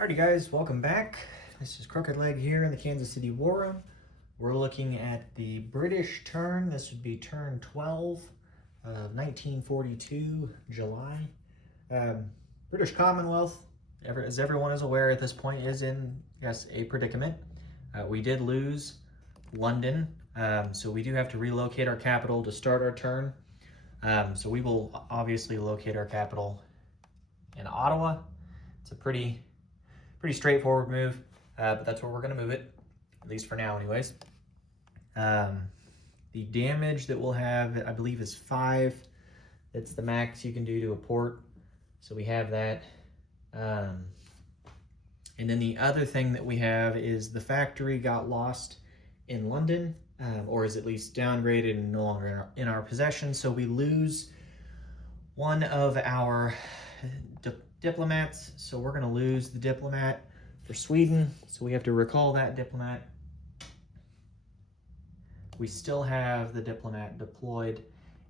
Alrighty guys, welcome back. This is Crooked Leg here in the Kansas City War Room. We're looking at the British turn. This would be turn 12 of 1942, July. British Commonwealth, as everyone is aware at this point, is in, yes, a predicament. We did lose London, so we do have to relocate our capital to start our turn. So we will obviously locate our capital in Ottawa. It's a pretty straightforward move, but that's where we're going to move it, at least for now anyways. The damage that we'll have, I believe, is 5. That's the max you can do to a port, so we have that. And then the other thing that we have is the factory got lost in London, or is at least downgraded and no longer in our possession, so we lose one of our diplomats, so we're going to lose the diplomat for Sweden, so we have to recall that diplomat. We still have the diplomat deployed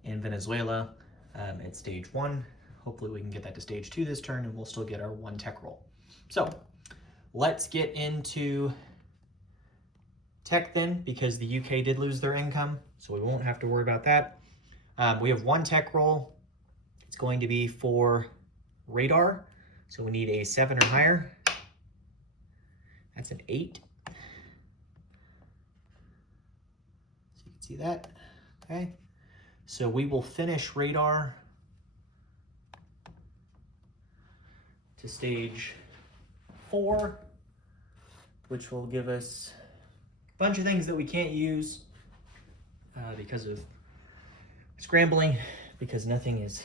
in Venezuela at stage 1. Hopefully we can get that to stage 2 this turn, and we'll still get our 1 tech roll. So let's get into tech then, because the UK did lose their income, so we won't have to worry about that. We have 1 tech roll. It's going to be for radar, so we need a 7 or higher. That's an 8. So you can see that. Okay, so we will finish radar to stage 4, which will give us a bunch of things that we can't use because of scrambling, because nothing is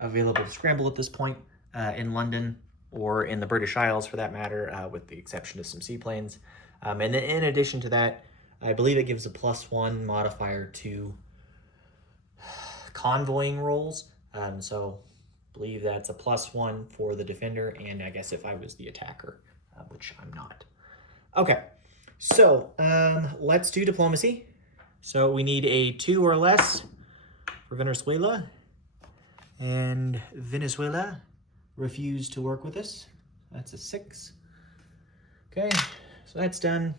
available to scramble at this point in London or in the British Isles for that matter, with the exception of some seaplanes. And then in addition to that, I believe it gives a +1 modifier to convoying rolls. So I believe that's a +1 for the defender, and I guess if I was the attacker, which I'm not. Okay, so let's do diplomacy. So we need a 2 or less for Venezuela, and Venezuela refused to work with us. That's a 6. Okay, so that's done.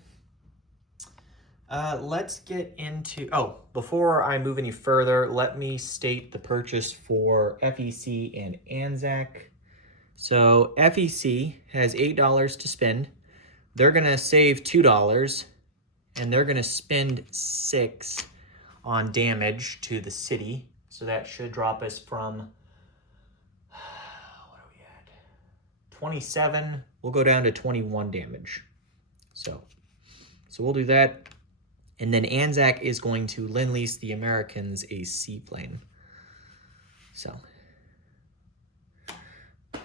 Let's get into, before I move any further, let me state the purchase for FEC and ANZAC. So FEC has $8 to spend. They're gonna save $2, and they're gonna spend 6 on damage to the city. So that should drop us from, 27, we'll go down to 21 damage. So we'll do that. And then ANZAC is going to lend-lease the Americans a seaplane. So,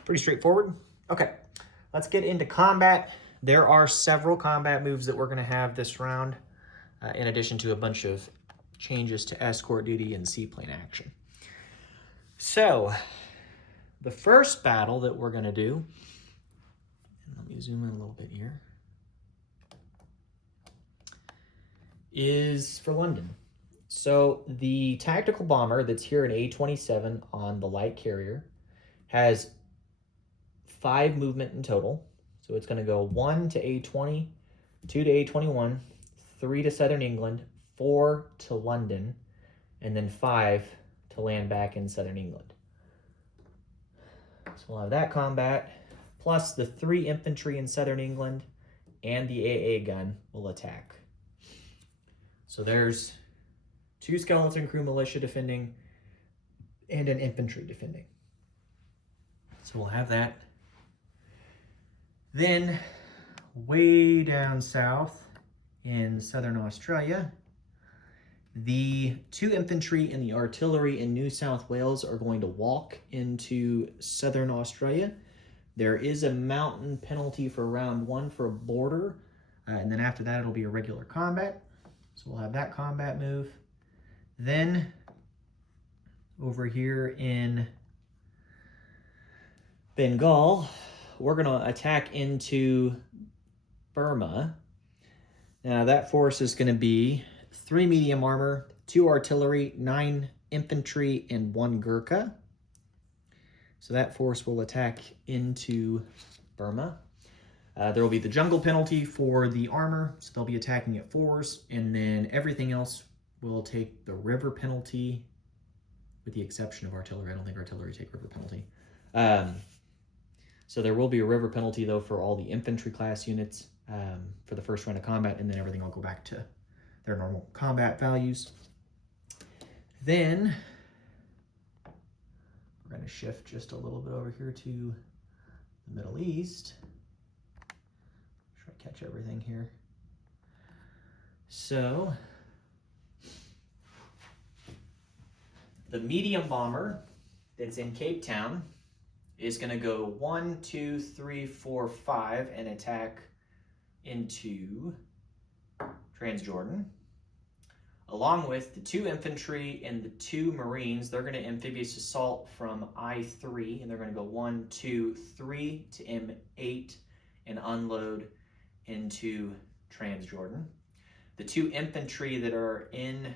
pretty straightforward. Okay, let's get into combat. There are several combat moves that we're gonna have this round, in addition to a bunch of changes to escort duty and seaplane action. So, the first battle that we're gonna do, and let me zoom in a little bit here, is for London. So the tactical bomber that's here in A27 on the light carrier has 5 movement in total. So it's gonna go 1 to A20, 2 to A21, 3 to Southern England, 4 to London, and then 5 to land back in Southern England. So we'll have that combat, plus the 3 infantry in Southern England and the AA gun will attack. So there's 2 skeleton crew militia defending and an infantry defending. So we'll have that. Then way down south in Southern Australia, the 2 infantry and the artillery in New South Wales are going to walk into Southern Australia. There is a mountain penalty for round 1 for a border, and then after that it'll be a regular combat. So we'll have that combat move. Then over here in Bengal, we're going to attack into Burma. Now that force is going to be 3 medium armor, 2 artillery, 9 infantry, and 1 Gurkha. So that force will attack into Burma. There will be the jungle penalty for the armor, so they'll be attacking at 4s, and then everything else will take the river penalty, with the exception of artillery. I don't think artillery take river penalty. So there will be a river penalty, though, for all the infantry class units for the first round of combat, and then everything will go back to their normal combat values. Then we're going to shift just a little bit over here to the Middle East. Try to catch everything here. So the medium bomber that's in Cape Town is going to go 1, 2, 3, 4, 5 and attack into Transjordan. Along with the 2 infantry and the 2 Marines, they're going to amphibious assault from I-3, and they're going to go 1, 2, 3 to M8 and unload into Transjordan. The 2 infantry that are in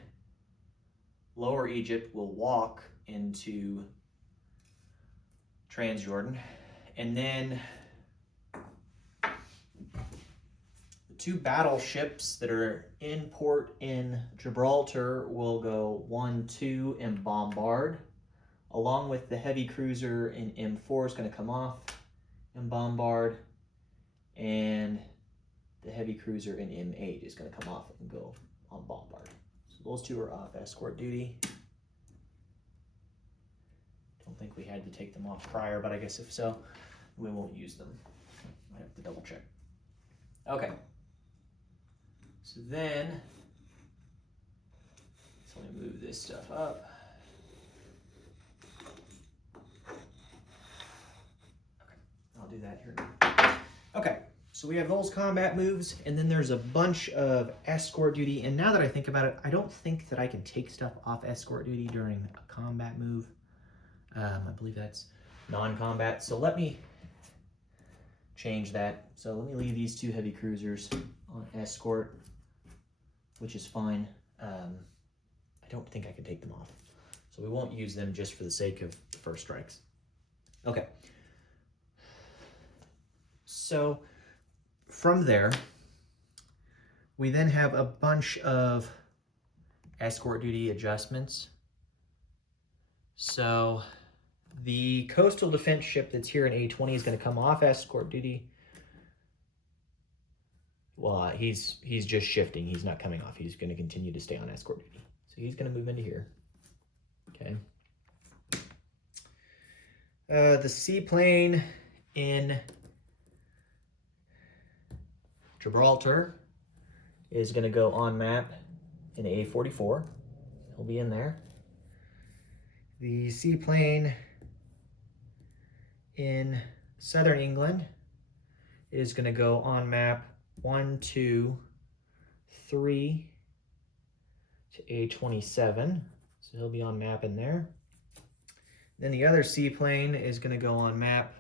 Lower Egypt will walk into Transjordan, and then the 2 battleships that are in port in Gibraltar will go 1, 2 and bombard, along with the heavy cruiser in M4 is going to come off and bombard, and the heavy cruiser in M8 is going to come off and go on bombard. So those 2 are off escort duty. Don't think we had to take them off prior, but I guess if so, we won't use them. I have to double check. Okay. So then, so let me move this stuff up. Okay, I'll do that here now. Okay, so we have those combat moves, and then there's a bunch of escort duty. And now that I think about it, I don't think that I can take stuff off escort duty during a combat move. I believe that's non-combat. So let me change that. So let me leave these 2 heavy cruisers on escort, which is fine. I don't think I can take them off. So we won't use them just for the sake of the first strikes. Okay. So from there, we then have a bunch of escort duty adjustments. So the coastal defense ship that's here in A20 is going to come off escort duty. Well, he's just shifting. He's not coming off. He's going to continue to stay on escort duty. So he's going to move into here. Okay. The seaplane in Gibraltar is going to go on map in A44. He'll be in there. The seaplane in southern England is going to go on map 1, 2, 3 to A27. So he'll be on map in there. Then the other seaplane is going to go on map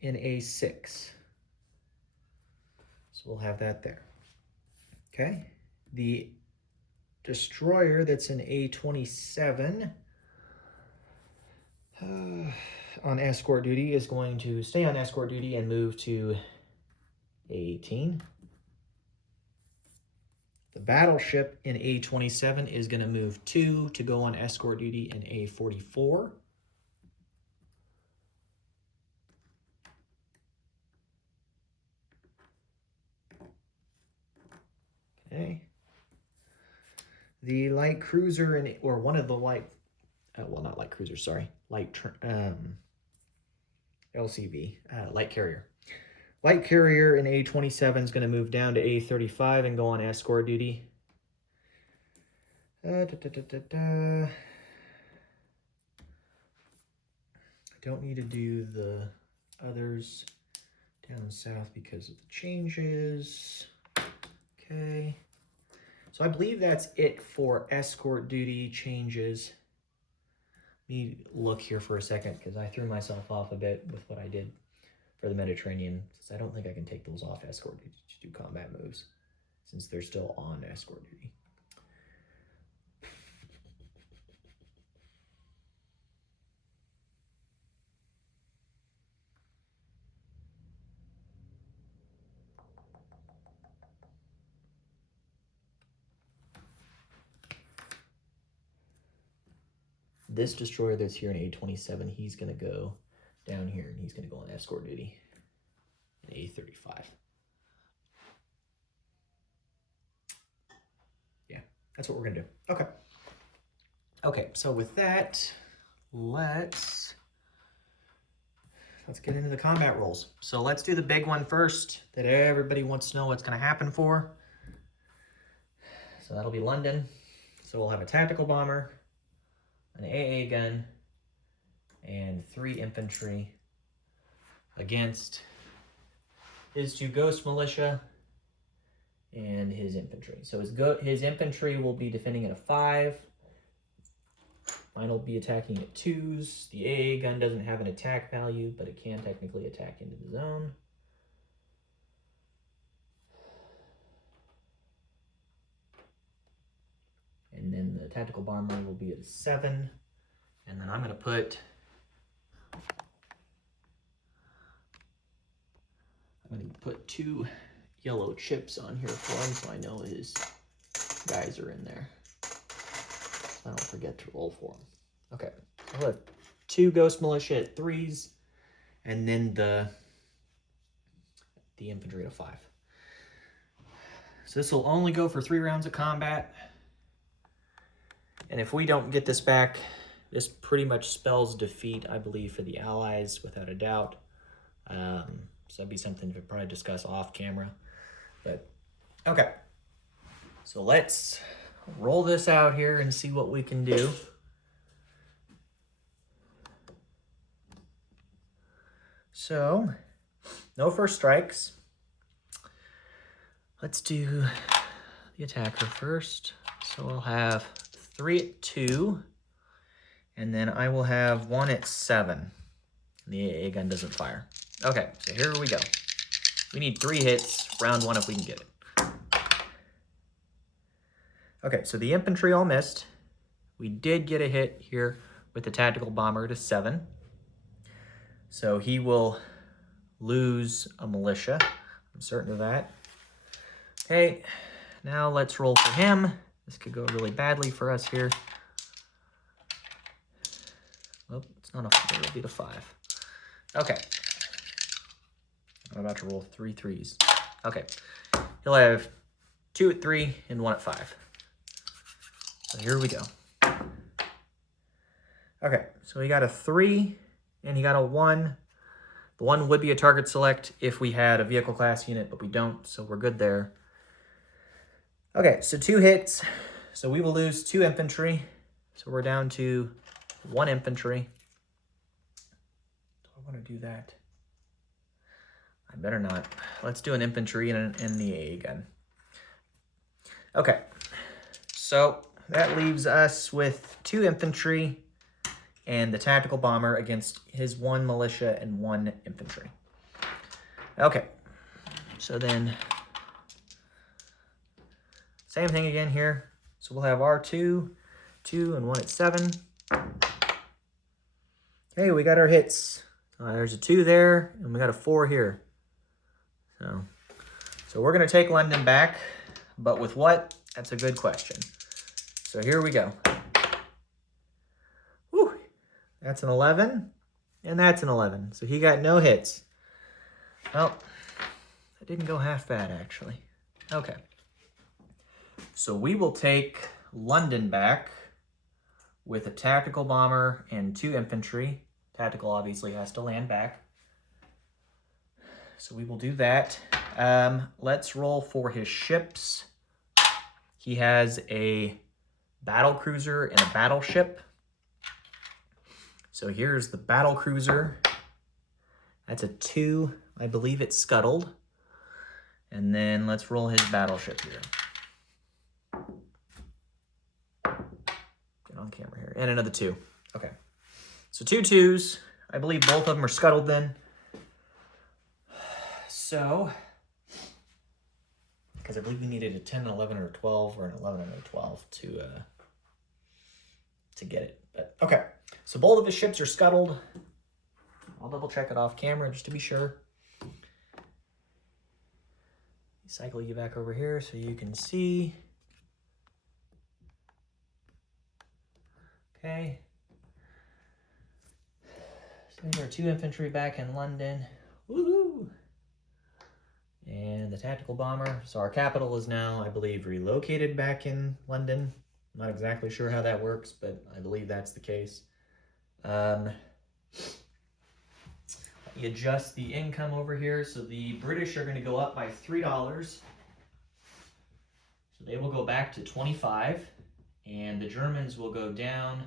in A6. So we'll have that there. Okay. The destroyer that's in A27 on escort duty is going to stay on escort duty and move to A18. The battleship in A27 is going to move 2 to go on escort duty in A44. Okay. The light cruiser or one of the light, well, not light cruisers, sorry, LCV, light carrier. Light carrier in A27 is going to move down to A35 and go on escort duty. I don't need to do the others down south because of the changes. Okay. So I believe that's it for escort duty changes. Let me look here for a second because I threw myself off a bit with what I did for the Mediterranean, since I don't think I can take those off escort duty to do combat moves, since they're still on escort duty. this destroyer that's here in A27, he's going to go down here, and he's going to go on escort duty in A35. Yeah, that's what we're going to do. Okay. Okay, so with that, let's get into the combat rolls. So let's do the big one first that everybody wants to know what's going to happen for. So that'll be London. So we'll have a tactical bomber, an AA gun, and 3 infantry against his 2 ghost militia and his infantry. So his infantry will be defending at a 5. Mine will be attacking at 2s. The AA gun doesn't have an attack value, but it can technically attack into the zone. And then the tactical bomber will be at a 7. And then I'm going to put 2 yellow chips on here for him so I know his guys are in there. I don't forget to roll for him. Okay, I'll have 2 ghost militia at 3s, and then the infantry at a 5. So this will only go for 3 rounds of combat. And if we don't get this back, this pretty much spells defeat, I believe, for the Allies, without a doubt. So that'd be something to probably discuss off camera. But, okay. So let's roll this out here and see what we can do. So, no first strikes. Let's do the attacker first. So I'll have 3 at 2, and then I will have 1 at 7. The AA gun doesn't fire. Okay, so here we go. We need 3 hits, round 1 if we can get it. Okay, so the infantry all missed. We did get a hit here with the tactical bomber to 7. So he will lose a militia. I'm certain of that. Okay, now let's roll for him. This could go really badly for us here. Oh, it's not a 4, it'll be the 5. Okay. I'm about to roll 3 3s. Okay. He'll have 2 at 3 and 1 at 5. So here we go. Okay, so he got a 3 and he got a 1. The 1 would be a target select if we had a vehicle class unit, but we don't, so we're good there. Okay, so 2 hits. So we will lose 2 infantry. So we're down to 1 infantry. Do I want to do that? I better not. Let's do an infantry and the AA gun. Okay, so that leaves us with 2 infantry and the tactical bomber against his 1 militia and 1 infantry. Okay, so then same thing again here. So we'll have our 2, and 1 at 7. Okay, we got our hits. There's a 2 there, and we got a 4 here. So we're going to take London back, but with what? That's a good question. So here we go. Whew. That's an 11, and that's an 11. So he got no hits. Well, that didn't go half bad, actually. Okay. So we will take London back with a tactical bomber and 2 infantry. Tactical obviously has to land back. So we will do that. Let's roll for his ships. He has a battle cruiser and a battleship. So here's the battle cruiser. That's a 2. I believe it's scuttled. And then let's roll his battleship here. Get on camera here. And another 2. Okay. So 2 2s. I believe both of them are scuttled then. So, because I believe we needed a 10, an 11, or a 12, or an 11 and a 12 to get it. But okay, so both of his ships are scuttled. I'll double check it off camera just to be sure. Cycle you back over here so you can see. Okay, There's our 2 infantry back in London. Woohoo! And the tactical bomber. So our capital is now, I believe, relocated back in London. I'm not exactly sure how that works, but I believe that's the case. You adjust the income over here. So the British are going to go up by $3. So they will go back to 25. And the Germans will go down.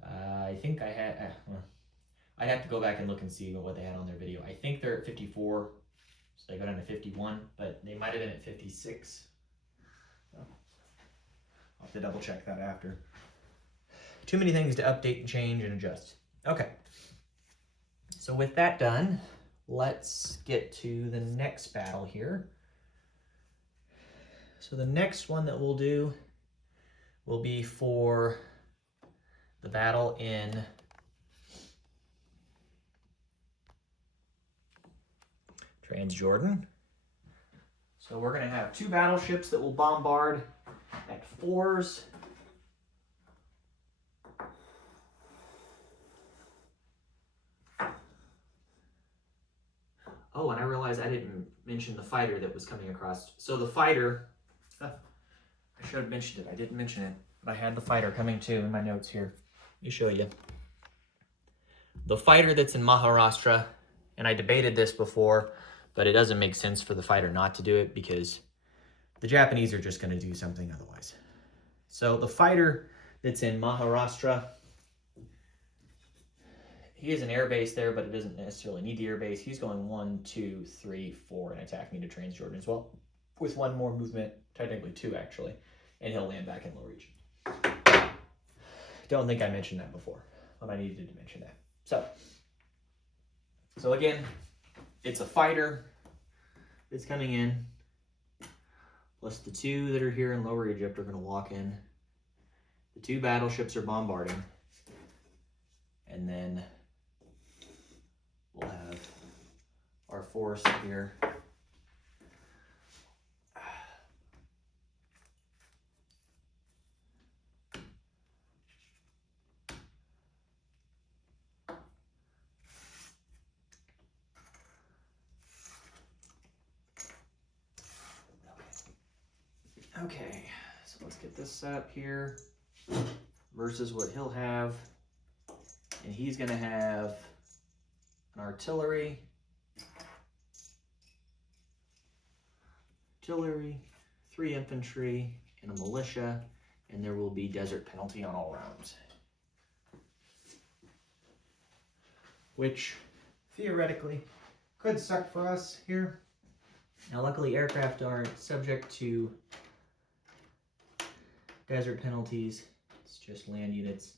I think I had... I'd have to go back and look and see what they had on their video. I think they're at 54. So they go down to 51, but they might have been at 56. So I'll have to double check that after. Too many things to update and change and adjust. Okay. So with that done, let's get to the next battle here. So the next one that we'll do will be for the battle in Transjordan. So we're going to have 2 battleships that will bombard at 4s. Oh, and I realized I didn't mention the fighter that was coming across. So the fighter, I should have mentioned it. I didn't mention it, but I had the fighter coming too in my notes here. Let me show you. The fighter that's in Maharashtra, and I debated this before, but it doesn't make sense for the fighter not to do it because the Japanese are just going to do something otherwise. So the fighter that's in Maharashtra, he has an air base there, but it doesn't necessarily need the air base. He's going 1, 2, 3, 4, and attacking to Transjordan as well, with 1 more movement, technically 2 actually, and he'll land back in low region. Don't think I mentioned that before, but I needed to mention that. So again, it's a fighter that's coming in, plus the 2 that are here in Lower Egypt are going to walk in. The 2 battleships are bombarding, and then we'll have our force here. Okay, so let's get this set up here versus what he'll have. And he's going to have an artillery, 3 infantry, and a militia, and there will be desert penalty on all rounds. Which, theoretically, could suck for us here. Now, luckily, aircraft aren't subject to desert penalties. It's just land units.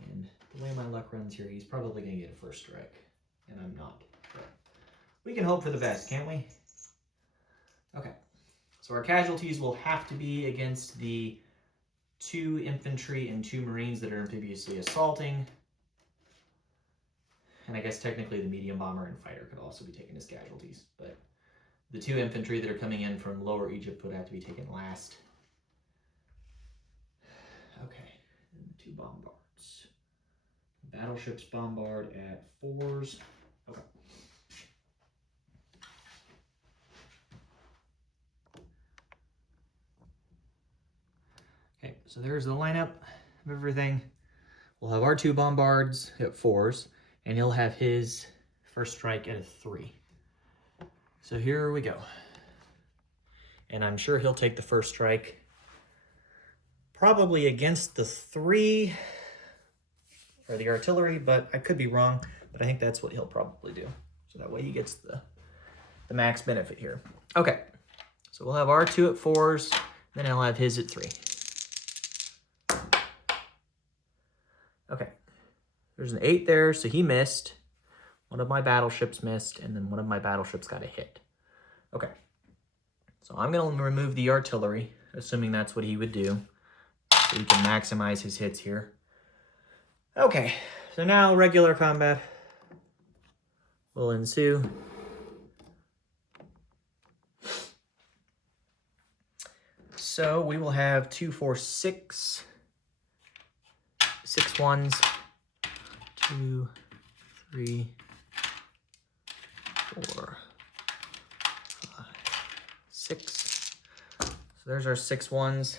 And the way my luck runs here, he's probably going to get a first strike, and I'm not. But we can hope for the best, can't we? Okay, so our casualties will have to be against the 2 infantry and 2 marines that are amphibiouly assaulting. And I guess technically the medium bomber and fighter could also be taken as casualties, but the 2 infantry that are coming in from Lower Egypt would have to be taken last. Okay, and the 2 bombards. Battleships bombard at 4s. Okay. Okay, so there's the lineup of everything. We'll have our 2 bombards at 4s, and he'll have his first strike at a 3. So here we go. And I'm sure he'll take the first strike probably against the 3 or the artillery, but I could be wrong, but I think that's what he'll probably do. So that way he gets the max benefit here. Okay, so we'll have our 2 at 4s, then he'll have his at 3. Okay, there's an 8 there, so he missed. One of my battleships missed, and then one of my battleships got a hit. Okay, so I'm going to remove the artillery, assuming that's what he would do, so he can maximize his hits here. Okay, so now regular combat will ensue. So we will have 2, 4, 6 6 ones. 2, 3, 4, 5, 6. So there's our 6 ones.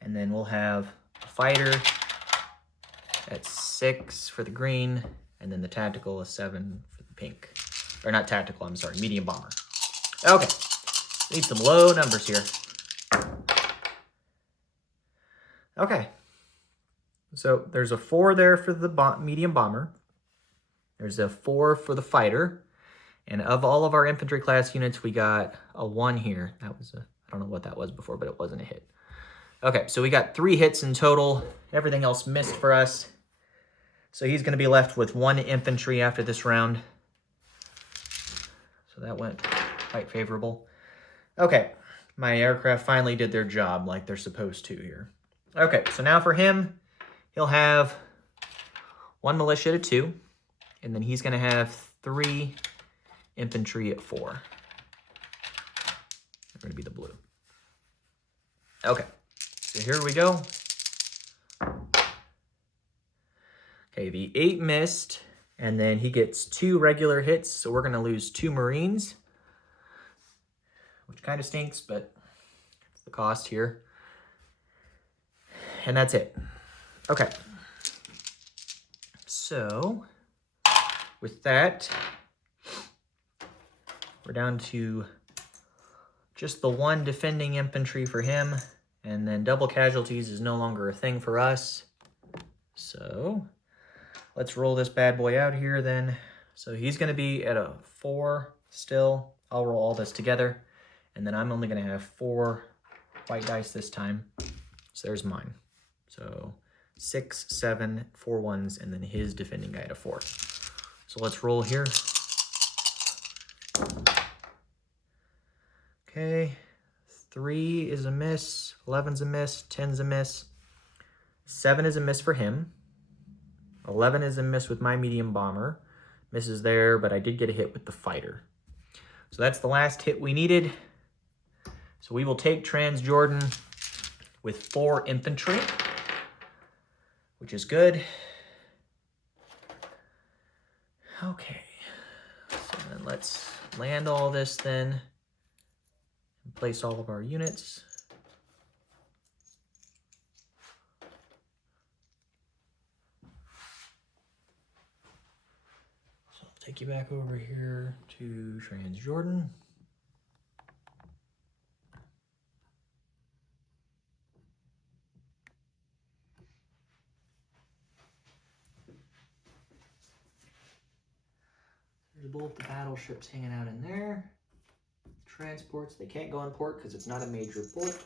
And then we'll have a fighter at 6 for the green, and then the tactical is 7 for the pink. Or not tactical, I'm sorry, medium bomber. Okay, need some low numbers here. Okay, so there's a 4 there for the medium bomber. There's a 4 for the fighter. And of all of our infantry class units, we got a 1 here. That was a, I don't know what that was before, but it wasn't a hit. Okay, so we got 3 hits in total. Everything else missed for us. So he's going to be left with 1 infantry after this round. So that went quite favorable. Okay, my aircraft finally did their job like they're supposed to here. Okay, so now for him, he'll have 1 militia at 2, and then he's going to have 3 infantry at 4. They're going to be the blue. Okay, so here we go. Okay, the 8 missed, and then he gets 2 regular hits, so we're going to lose 2 Marines, which kind of stinks, but it's the cost here. And that's it. Okay. So, with that, we're down to just the 1 defending infantry for him, and then double casualties is no longer a thing for us. So, let's roll this bad boy out here then. So he's going to be at a 4 still. I'll roll all this together, and then I'm only going to have 4 white dice this time. So there's mine. So 6, 7, 4 ones, and then his defending guy at a 4. So let's roll here. Okay, 3 is a miss, 11's a miss, 10's a miss, 7 is a miss for him, 11 is a miss with my medium bomber, misses there, but I did get a hit with the fighter. So that's the last hit we needed. So we will take Transjordan with 4 infantry, which is good. Okay, so then let's land all this then. Place all of our units. So I'll take you back over here to Transjordan. There's both the battleships hanging out in there. Transports, they can't go in port because it's not a major port.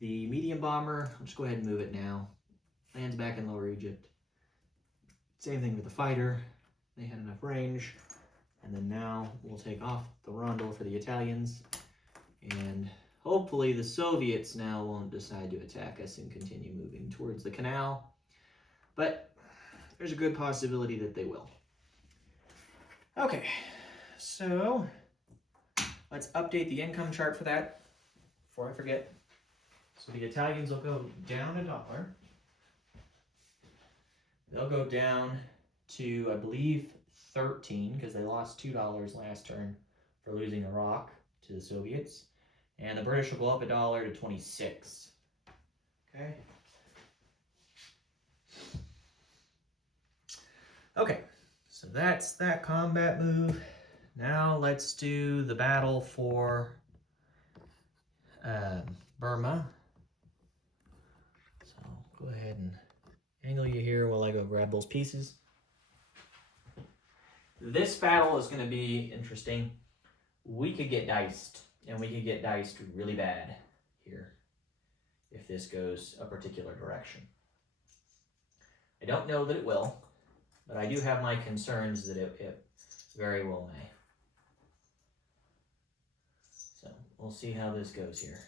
The medium bomber, I'll just go ahead and move it now. Lands back in Lower Egypt. Same thing with the fighter. They had enough range. And then now we'll take off the Rondo for the Italians. And hopefully the Soviets now won't decide to attack us and continue moving towards the canal. But there's a good possibility that they will. Okay, so let's update the income chart for that before I forget. So the Italians will go down $1. They'll go down to, I believe, 13 because they lost $2 last turn for losing Iraq to the Soviets. And the British will go up $1 to 26. Okay. Okay, so that's that combat move. Now let's do the battle for Burma. So go ahead and angle you here while I go grab those pieces. This battle is going to be interesting. We could get diced, and we could get diced really bad here if this goes a particular direction. I don't know that it will, but I do have my concerns that it very well may. So we'll see how this goes here.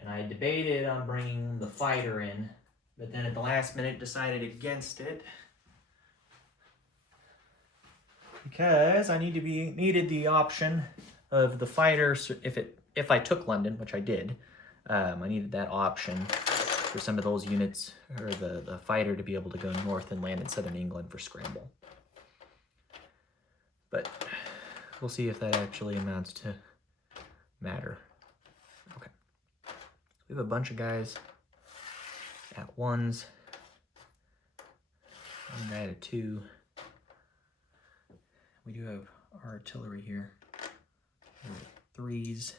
And I debated on bringing the fighter in, but then at the last minute decided against it because I needed the option of the fighter, if I took London, which I did, I needed that option for some of those units, or the fighter, to be able to go north and land in southern England for scramble. But we'll see if that actually amounts to matter. Okay. We have a bunch of guys at 1s. One guy at 2. We do have our artillery here. 3s.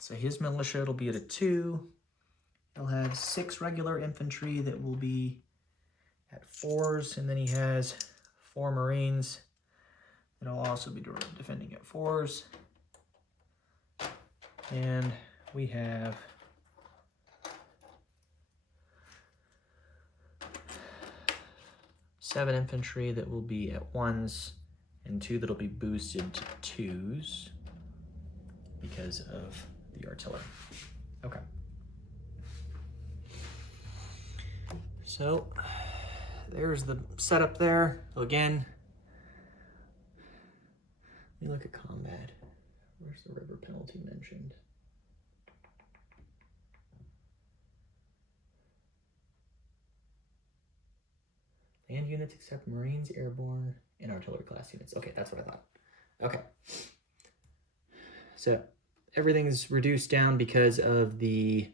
So his militia will be at a 2. He'll have 6 regular infantry that will be at 4s, and then he has 4 Marines that'll also be defending at 4s. And we have seven infantry that will be at 1s, and 2 that'll be boosted to 2s because of the artillery. Okay. So there's the setup there. So again, let me look at combat. Where's the river penalty mentioned? Land units except Marines, Airborne, and artillery class units. Okay, that's what I thought. Okay. So everything's reduced down because of the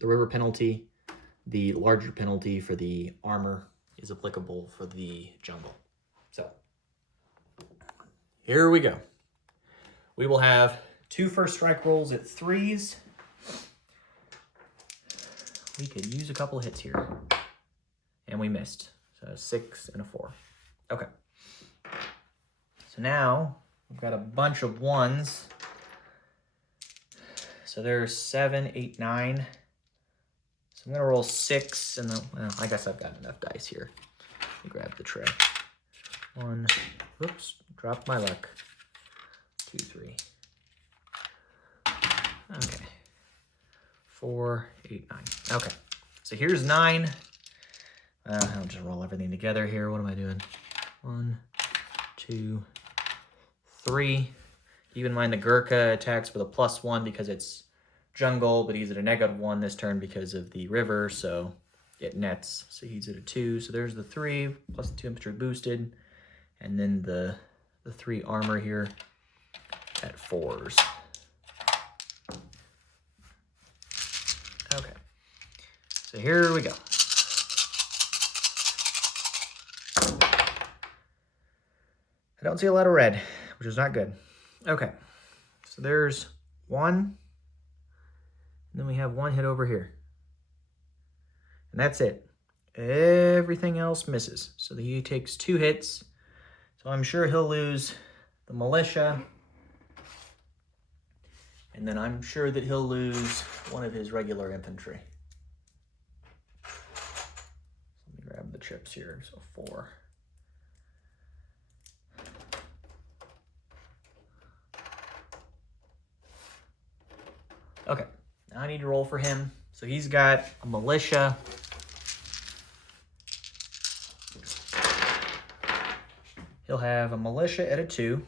river penalty. The larger penalty for the armor is applicable for the jungle. So here we go. We will have 2 first strike rolls at 3s. We could use a couple of hits here. And we missed. So 6 and a 4. Okay. So now we've got a bunch of 1s. So there's 7, 8, 9. So I'm going to roll 6, and then, well, I guess I've got enough dice here. Let me grab the tray. 1, whoops, dropped my luck. 2, 3. Okay. 4, 8, 9. Okay. So here's 9. I'll just roll everything together here. What am I doing? 1, 2, 3. Keep in mind the Gurkha attacks with a +1 because it's jungle, but he's at a -1 this turn because of the river, so it nets. So he's at a 2. So there's the 3 plus the 2 infantry boosted, and then the 3 armor here at 4s. Okay. So here we go. I don't see a lot of red, which is not good. Okay, so there's 1, and then we have 1 hit over here. And that's it. Everything else misses. So he takes 2 hits. So I'm sure he'll lose the militia. And then I'm sure that he'll lose one of his regular infantry. Let me grab the chips here, so 4. Okay, now I need to roll for him. So he's got a militia. He'll have a militia at a 2.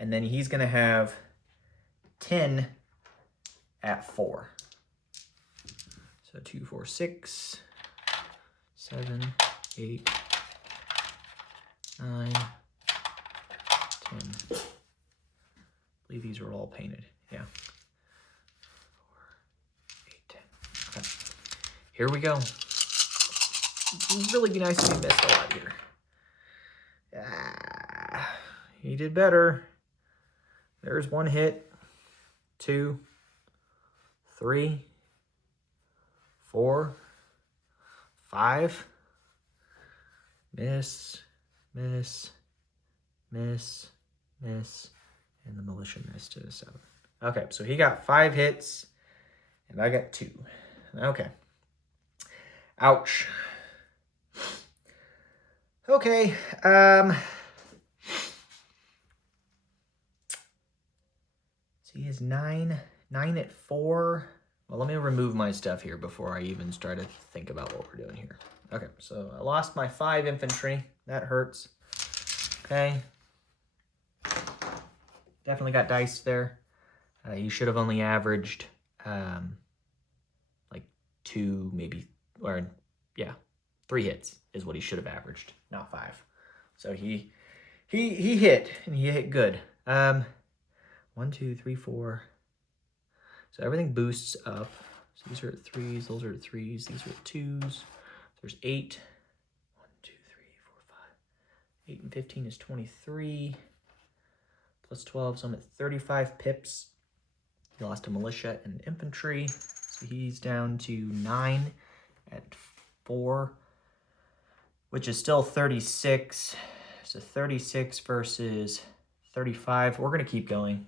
And then he's going to have 10 at 4. So 2, 4, 6, 7, 8, 9, 10. I believe these are all painted. Yeah. 4, 8, 10. Okay. Here we go. It'd really be nice if he missed a lot here. He did better. There's 1 hit. 2, 3, 4, 5. Miss, miss, miss, miss. And the militia missed at a 7. Okay, so he got 5 hits, and I got 2. Okay. Ouch. Okay, so he has 9 at 4. Well, let me remove my stuff here before I even start to think about what we're doing here. Okay, so I lost my 5 infantry. That hurts. Okay. Definitely got diced there. He should have only averaged like 2, maybe, or yeah, 3 hits is what he should have averaged, not 5. So he hit, and he hit good. 1, 2, 3, 4. So everything boosts up. So these are 3s, those are 3s, these are 2s. There's 8. 1, 2, 3, 4, 5. 8 and 15 is 23. Plus 12, so I'm at 35 pips. He lost a militia and infantry. So he's down to 9 at 4, which is still 36. So 36 versus 35. We're going to keep going.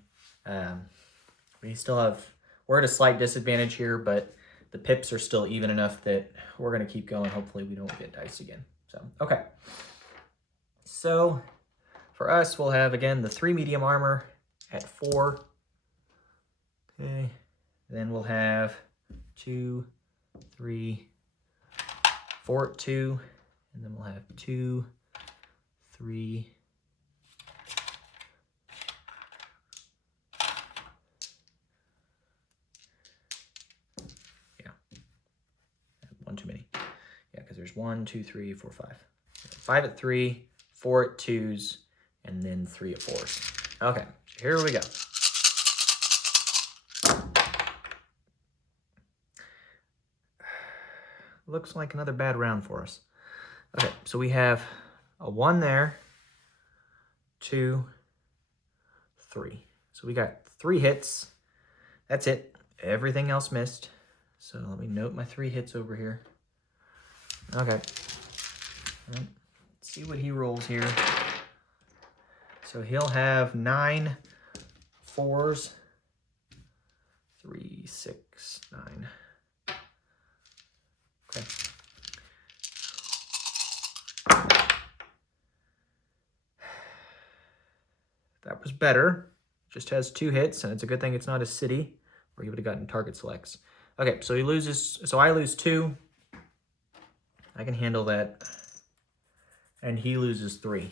We still have, we're at a slight disadvantage here, but the pips are still even enough that we're going to keep going. Hopefully we don't get diced again. So, okay. So for us, we'll have, again, the 3 medium armor at 4. Okay. Then we'll have 2, 3, 4 at 2. And then we'll have 2, 3, yeah, 1 too many. Yeah, because there's 1, 2, 3, 4, 5. 5 at 3, 4 at 2s, and then 3 at 4s. Okay, so here we go. Looks like another bad round for us. Okay, so we have a 1 there, 2, 3. So we got 3 hits. That's it. Everything else missed. So let me note my 3 hits over here. Okay. Let's see what he rolls here. So he'll have 9 4s. 3, 6, 9. Okay. That was better. Just has 2 hits, and it's a good thing it's not a city, or he would have gotten target selects. Okay, so he loses, so I lose 2. I can handle that. And he loses 3.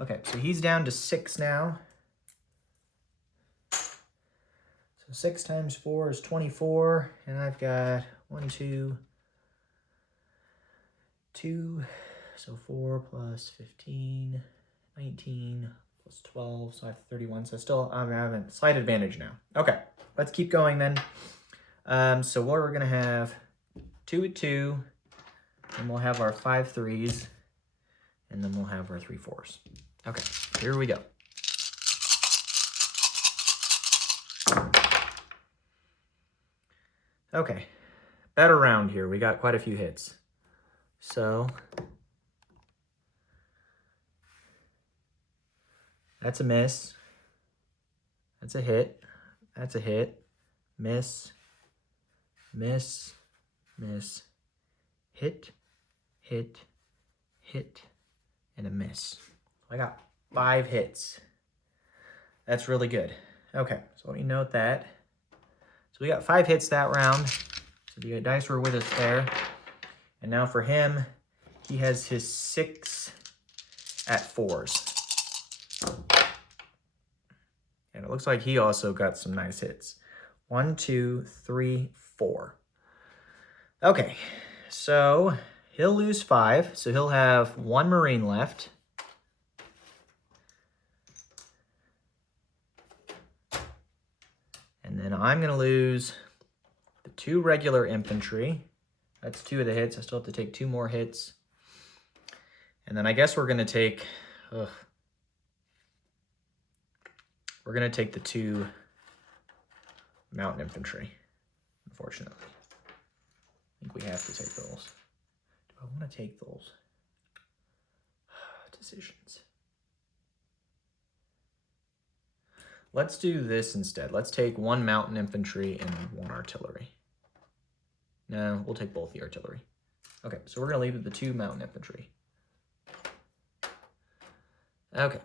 Okay, so he's down to 6 now. So 6 times 4 is 24, and I've got 1, 2, 2, so 4 plus 15, 19, plus 12, so I have 31, so still I'm having a slight advantage now. Okay, let's keep going then. So what we're gonna have 2 at 2, and we'll have our 5 3s, and then we'll have our 3 4s. Okay, here we go. Okay, better round here. We got quite a few hits. So that's a miss. That's a hit. That's a hit. Miss. Miss. Miss. Hit. Hit. Hit. And a miss. I got 5 hits. That's really good. Okay, so let me note that. So we got 5 hits that round. So the dice were with us there. And now for him, he has his 6 at 4s. And it looks like he also got some nice hits. 1, 2, 3, 4. Okay, so he'll lose 5. So he'll have 1 Marine left. And then I'm going to lose the 2 regular infantry. That's 2 of the hits. I still have to take 2 more hits. And then I guess we're going to take... we're going to take the 2 mountain infantry, unfortunately. I think we have to take those. Do I want to take those? Decisions. Let's do this instead. Let's take 1 mountain infantry and 1 artillery. No, we'll take both the artillery. Okay, so we're going to leave the 2 mountain infantry. Okay.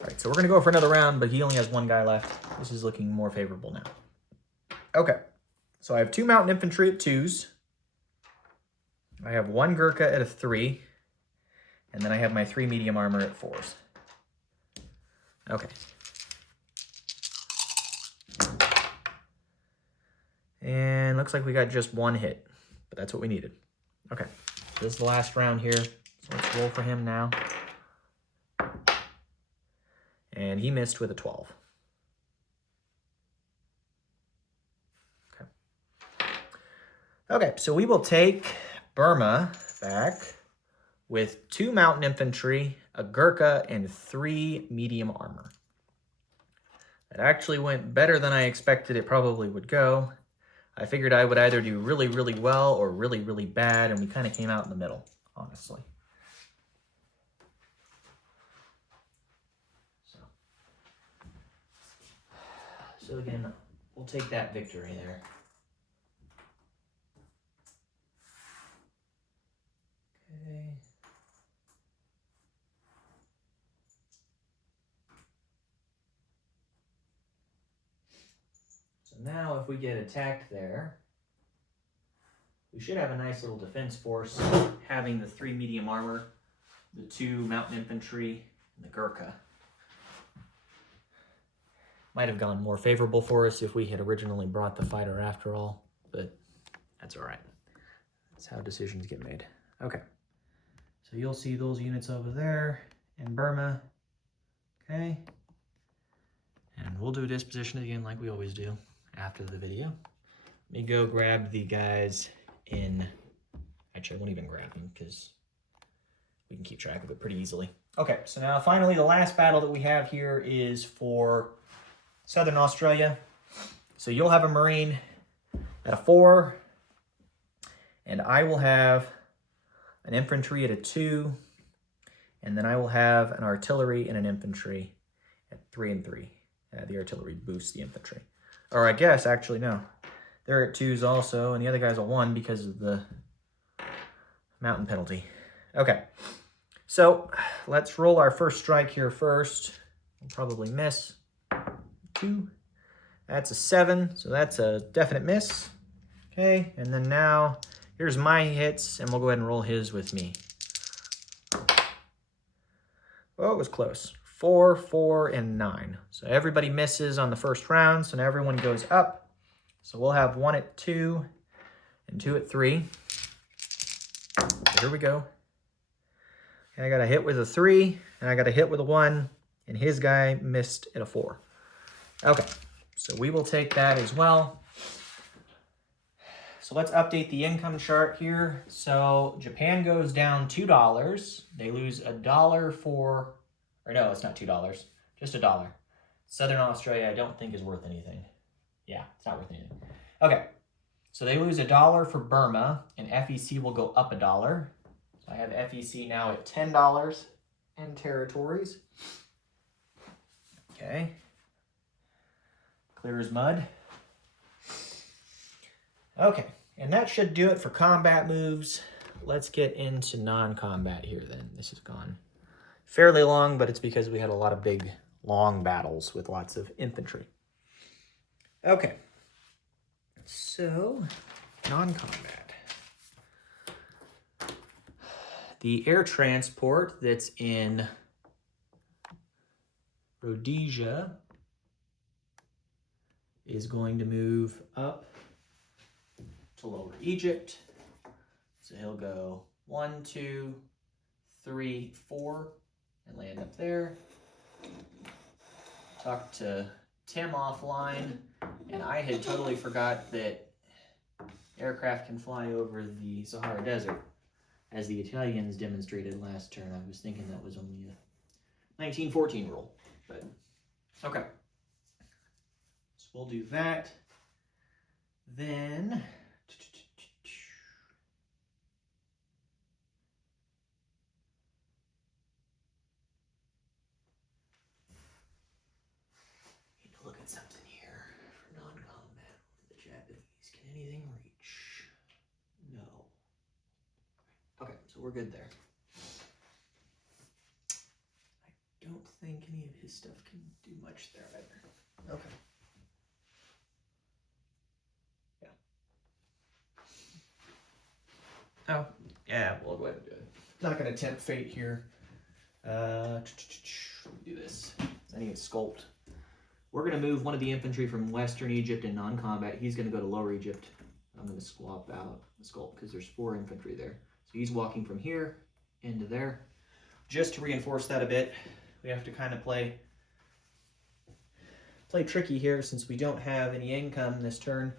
All right, so we're going to go for another round, but he only has one guy left. This is looking more favorable now. Okay, so I have 2 mountain infantry at 2s. I have 1 Gurkha at a 3. And then I have my 3 medium armor at 4s. Okay. And looks like we got just 1 hit, but that's what we needed. Okay, so this is the last round here. So let's roll for him now. And he missed with a 12. Okay. Okay, so we will take Burma back with 2 mountain infantry, a Gurkha, and 3 medium armor. That actually went better than I expected it probably would go. I figured I would either do really, really well or really, really bad, and we kind of came out in the middle, honestly. So again, we'll take that victory there. Okay. So now if we get attacked there, we should have a nice little defense force, having the 3 medium armor, the 2 mountain infantry, and the Gurkha. Might have gone more favorable for us if we had originally brought the fighter after all, but that's all right. That's how decisions get made. Okay, so you'll see those units over there in Burma. Okay, and we'll do a disposition again like we always do after the video. Let me go grab the guys in, actually I won't even grab them because we can keep track of it pretty easily. Okay, so now finally the last battle that we have here is for Southern Australia. So you'll have a Marine at a 4, and I will have an infantry at a 2, and then I will have an artillery and an infantry at 3 and 3. The artillery boosts the infantry. Or I guess, actually, no. They're at 2s also, and the other guy's a 1 because of the mountain penalty. Okay, so let's roll our first strike here first. We'll probably miss. 2. That's a 7, so that's a definite miss. Okay, and then now here's my hits, and we'll go ahead and roll his with me. Oh, it was close. 4, 4, and 9. So everybody misses on the first round, so now everyone goes up. So we'll have 1 at 2 and 2 at 3. So here we go. Okay, I got a hit with a 3, and I got a hit with a 1, and his guy missed at a 4. Okay, so we will take that as well. So let's update the income chart here. So Japan goes down $2. They lose $1 for, or no, it's not $2, just $1. Southern Australia, I don't think is worth anything. Yeah, it's not worth anything. Okay, so they lose $1 for Burma, and FEC will go up $1. So I have FEC now at $10 in territories. Okay. Clear as mud. Okay, and that should do it for combat moves. Let's get into non-combat here then. This has gone fairly long, but it's because we had a lot of big, long battles with lots of infantry. Okay, so non-combat. The air transport that's in Rhodesia is going to move up to Lower Egypt. So he'll go 1, 2, 3, 4, and land up there. Talk to Tim offline, and I had totally forgot that aircraft can fly over the Sahara Desert, as the Italians demonstrated last turn. I was thinking that was only a 1914 rule, but okay. So we'll do that. Then need to look at something here for non-combat. The Japanese, can anything reach? No. Okay, so we're good there. any of his stuff can do much there either. Okay. Yeah. Oh, yeah, we'll go ahead and do it. Not going to tempt fate here. Do this. I need to sculpt. We're going to move one of the infantry from Western Egypt in non-combat. He's going to go to Lower Egypt. I'm going to swap out the sculpt because there's 4 infantry there. So he's walking from here into there. Just to reinforce that a bit, we have to kind of play tricky here since we don't have any income this turn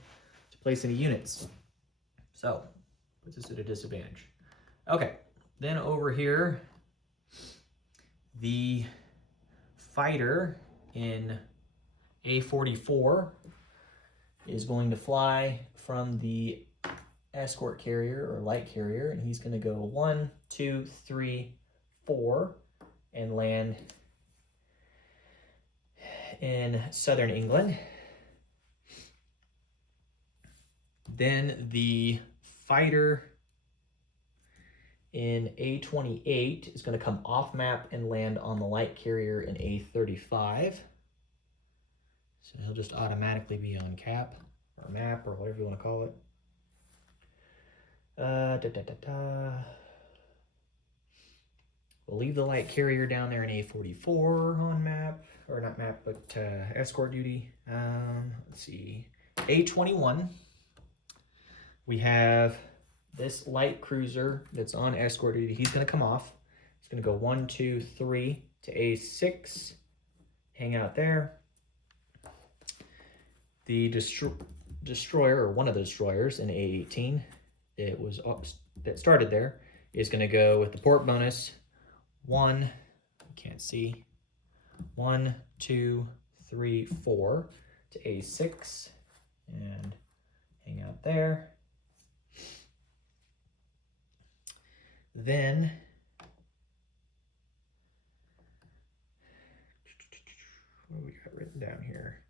to place any units. So, puts us at a disadvantage. Okay, then over here, the fighter in A44 is going to fly from the escort carrier or light carrier, and he's going to go 1, 2, 3, 4 and land in southern England. Then the fighter in A28 is going to come off map and land on the light carrier in A35. So he'll just automatically be on cap or map or whatever you want to call it. We'll leave the light carrier down there in A44 on map, or not map, but escort duty. Let's see, A21. We have this light cruiser that's on escort duty. He's going to come off. It's going to go 1, 2, 3 to A6. Hang out there. The destroyer, or one of the destroyers in A18, that started there, is going to go with the port bonus. 1, you can't see. 1, 2, 3, 4 to A6, and hang out there. Then what do we got written down here?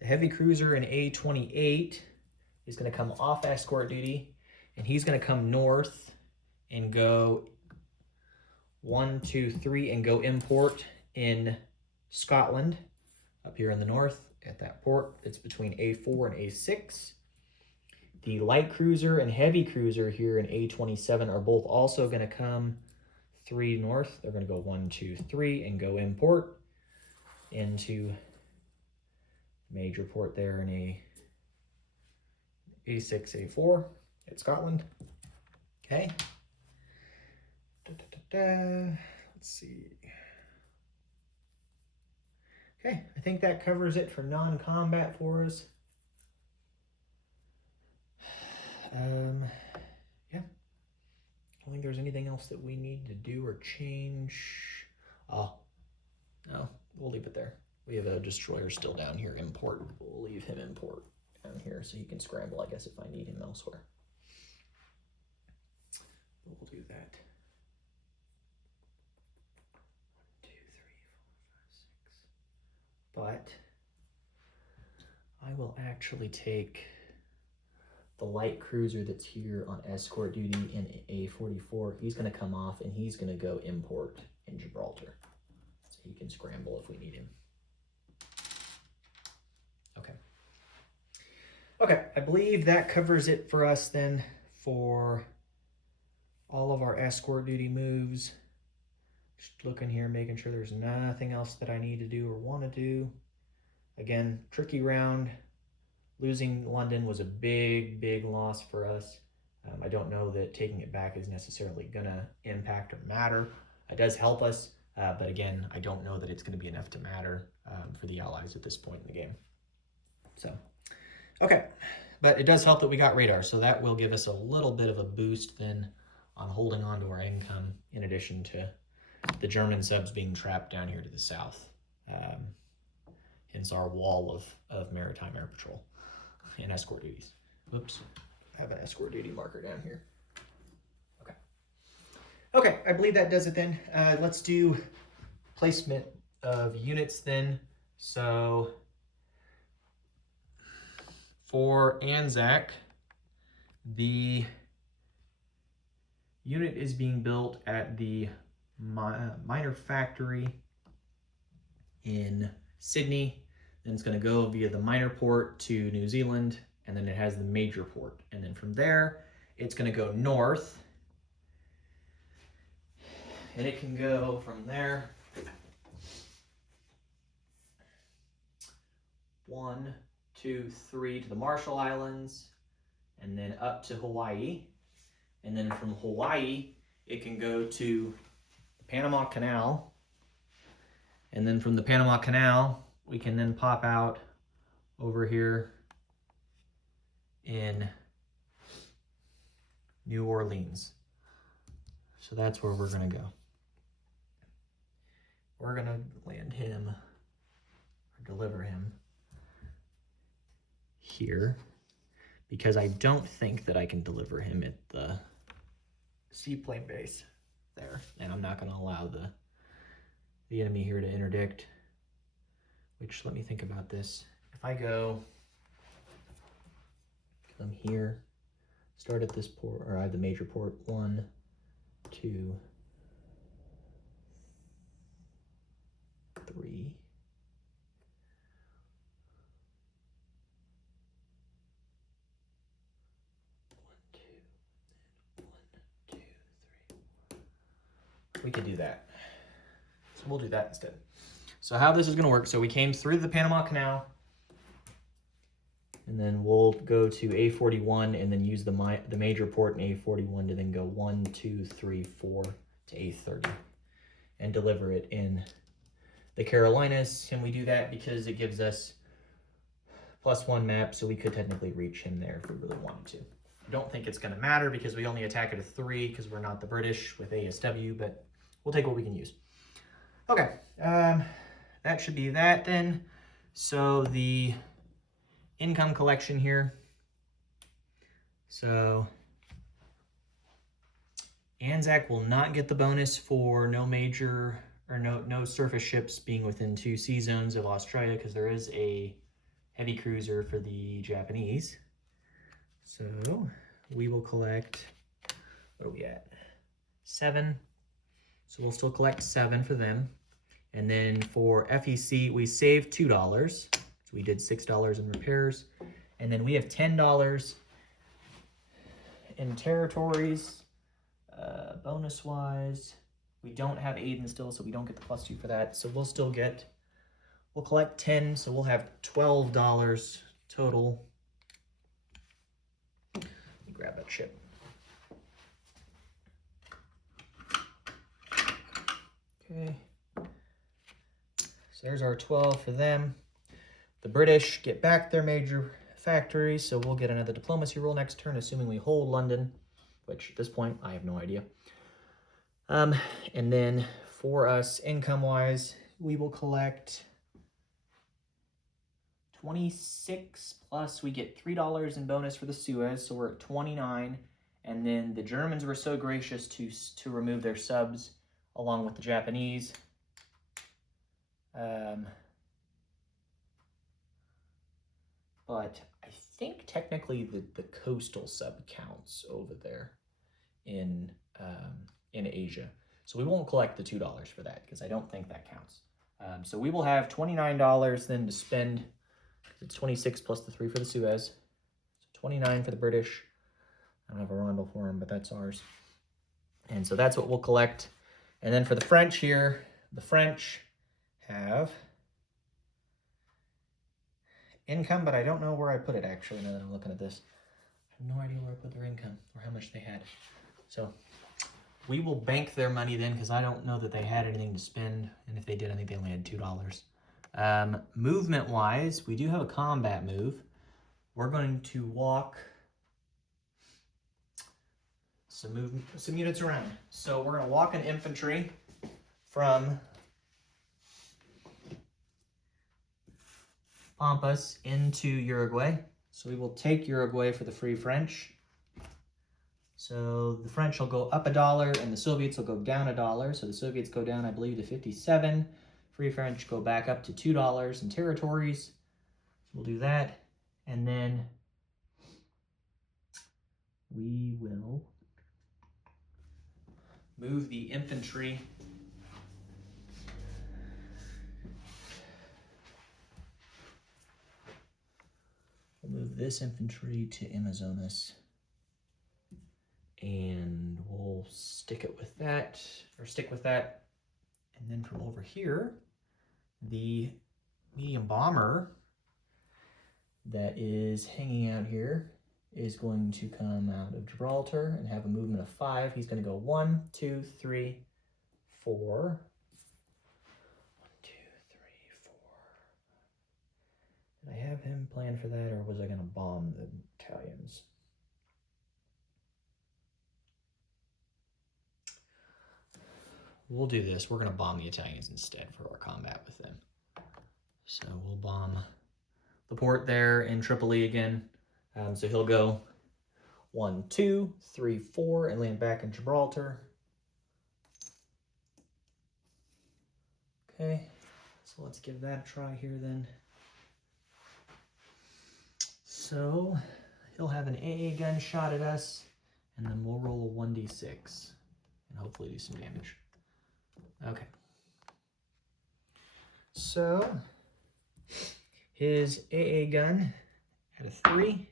The heavy cruiser in A28 is going to come off escort duty, and he's going to come north and go 1, 2, 3 and go import in Scotland, up here in the north at that port. It's between A4 and A6. The light cruiser and heavy cruiser here in A27 are both also going to come 3 north. They're going to go 1, 2, 3 and go import into major port there in A6, A4 at Scotland. Okay. Let's see. Okay, I think that covers it for non-combat for us. Yeah. I don't think there's anything else that we need to do or change. Oh, no, we'll leave it there. We have a destroyer still down here, import. We'll leave him import down here so he can scramble, I guess, if I need him elsewhere. But we'll do that. 1, 2, 3, 4, 5, 6. But I will actually take the light cruiser that's here on escort duty in A44. He's going to come off and he's going to go import in Gibraltar. So he can scramble if we need him. Okay. Okay, I believe that covers it for us then for all of our escort duty moves. Just looking here, making sure there's nothing else that I need to do or want to do. Again, tricky round. Losing London was a big, big loss for us. I don't know that taking it back is necessarily going to impact or matter. It does help us, but again, I don't know that it's going to be enough to matter for the Allies at this point in the game. So, okay, but it does help that we got radar, so that will give us a little bit of a boost then on holding on to our income, in addition to the German subs being trapped down here to the south. Hence our wall of maritime air patrol and escort duties. Whoops, I have an escort duty marker down here. Okay. Okay, I believe that does it then. Let's do placement of units then. So for ANZAC, the unit is being built at the minor factory in Sydney. Then it's going to go via the minor port to New Zealand, and then it has the major port. And then from there, it's going to go north, and it can go from there 1, 2, 3 to the Marshall Islands, and then up to Hawaii. And then from Hawaii, it can go to the Panama Canal. And then from the Panama Canal, we can then pop out over here in New Orleans. So that's where we're gonna go. We're gonna land him, or deliver him here, because I don't think that I can deliver him at the seaplane base there. And I'm not gonna allow the enemy here to interdict, which, let me think about this. If I go, come here, start at this port, or I have the major port, 1, 2, 3. 1, 2, 3. We could do that. So we'll do that instead. So how this is going to work, so we came through the Panama Canal, and then we'll go to A41 and then use the major port in A41 to then go 1, 2, 3, 4 to A30 and deliver it in the Carolinas. And we do that because it gives us +1 map, so we could technically reach him there if we really wanted to. I don't think it's going to matter because we only attack at a 3 because we're not the British with ASW, but we'll take what we can use. Okay, that should be that then. So the income collection here. So ANZAC will not get the bonus for no major or no surface ships being within 2 sea zones of Australia, because there is a heavy cruiser for the Japanese. So we will collect, what are we at? 7. So we'll still collect 7 for them. And then for FEC, we saved $2. So we did $6 in repairs. And then we have $10 in territories, bonus-wise. We don't have Aden still, so we don't get the +2 for that. So we'll still get, we'll collect 10, so we'll have $12 total. Let me grab that ship. Okay. So there's our 12 for them. The British get back their major factory, so we'll get another diplomacy roll next turn, assuming we hold London, which at this point, I have no idea. And then for us, income-wise, we will collect 26 plus we get $3 in bonus for the Suez, so we're at 29. And then the Germans were so gracious to remove their subs along with the Japanese. But I think technically the coastal sub counts over there in Asia. So we won't collect the $2 for that because I don't think that counts. So we will have $29 then to spend. It's 26 plus the 3 for the Suez. So 29 for the British. I don't have a roundel for them, but that's ours. And so that's what we'll collect. And then for the French here, the French have income, but I don't know where I put it actually now that I'm looking at this. I have no idea where I put their income or how much they had. So we will bank their money then because I don't know that they had anything to spend. And if they did, I think they only had $2. Movement-wise, we do have a combat move. We're going to walk some units around. So we're going to walk an infantry from Pampas into Uruguay. So we will take Uruguay for the Free French. So the French will go up $1 and the Soviets will go down $1. So the Soviets go down, I believe, to 57. Free French go back up to $2 in territories. So we'll do that. And then we will move the infantry move this infantry to Amazonas. And we'll stick with that. And then from over here, the medium bomber that is hanging out here is going to come out of Gibraltar and have a movement of 5. He's going to go 1, 2, 3, 4. 1, 2, 3, 4. Did I have him planned for that, or was I going to bomb the Italians? We'll do this. We're going to bomb the Italians instead for our combat with them. So we'll bomb the port there in Tripoli again. So he'll go 1, 2, 3, 4 and land back in Gibraltar. Okay, so let's give that a try here then. So he'll have an AA gun shot at us, and then we'll roll a 1d6 and hopefully do some damage. Okay. So his AA gun had a 3.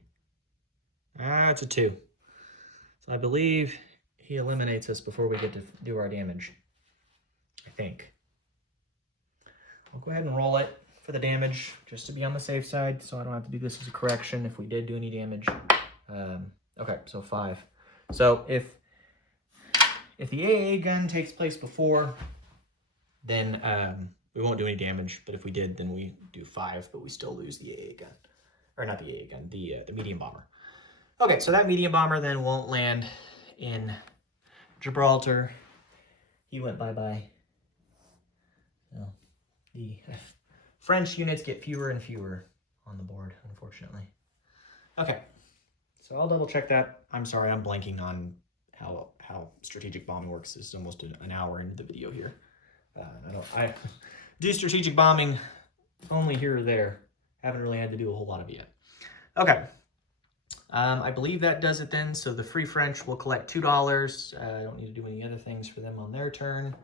It's a 2. So I believe he eliminates us before we get to do our damage. I think. We'll go ahead and roll it for the damage, just to be on the safe side, so I don't have to do this as a correction if we did do any damage. Okay, so 5. So if the AA gun takes place before, then we won't do any damage, but if we did, then we do 5, but we still lose the AA gun. Or not the AA gun, the medium bomber. Okay, so that medium bomber then won't land in Gibraltar. He went bye-bye. So the French units get fewer and fewer on the board, unfortunately. Okay, so I'll double check that. I'm sorry, I'm blanking on how strategic bombing works. This is almost an hour into the video here. I do strategic bombing only here or there. Haven't really had to do a whole lot of it yet. Okay. I believe that does it then. So the Free French will collect $2. I don't need to do any other things for them on their turn.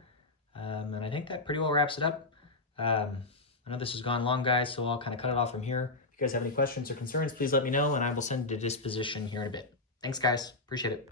And I think that pretty well wraps it up. I know this has gone long, guys, so I'll kind of cut it off from here. If you guys have any questions or concerns, please let me know, and I will send to disposition here in a bit. Thanks, guys. Appreciate it.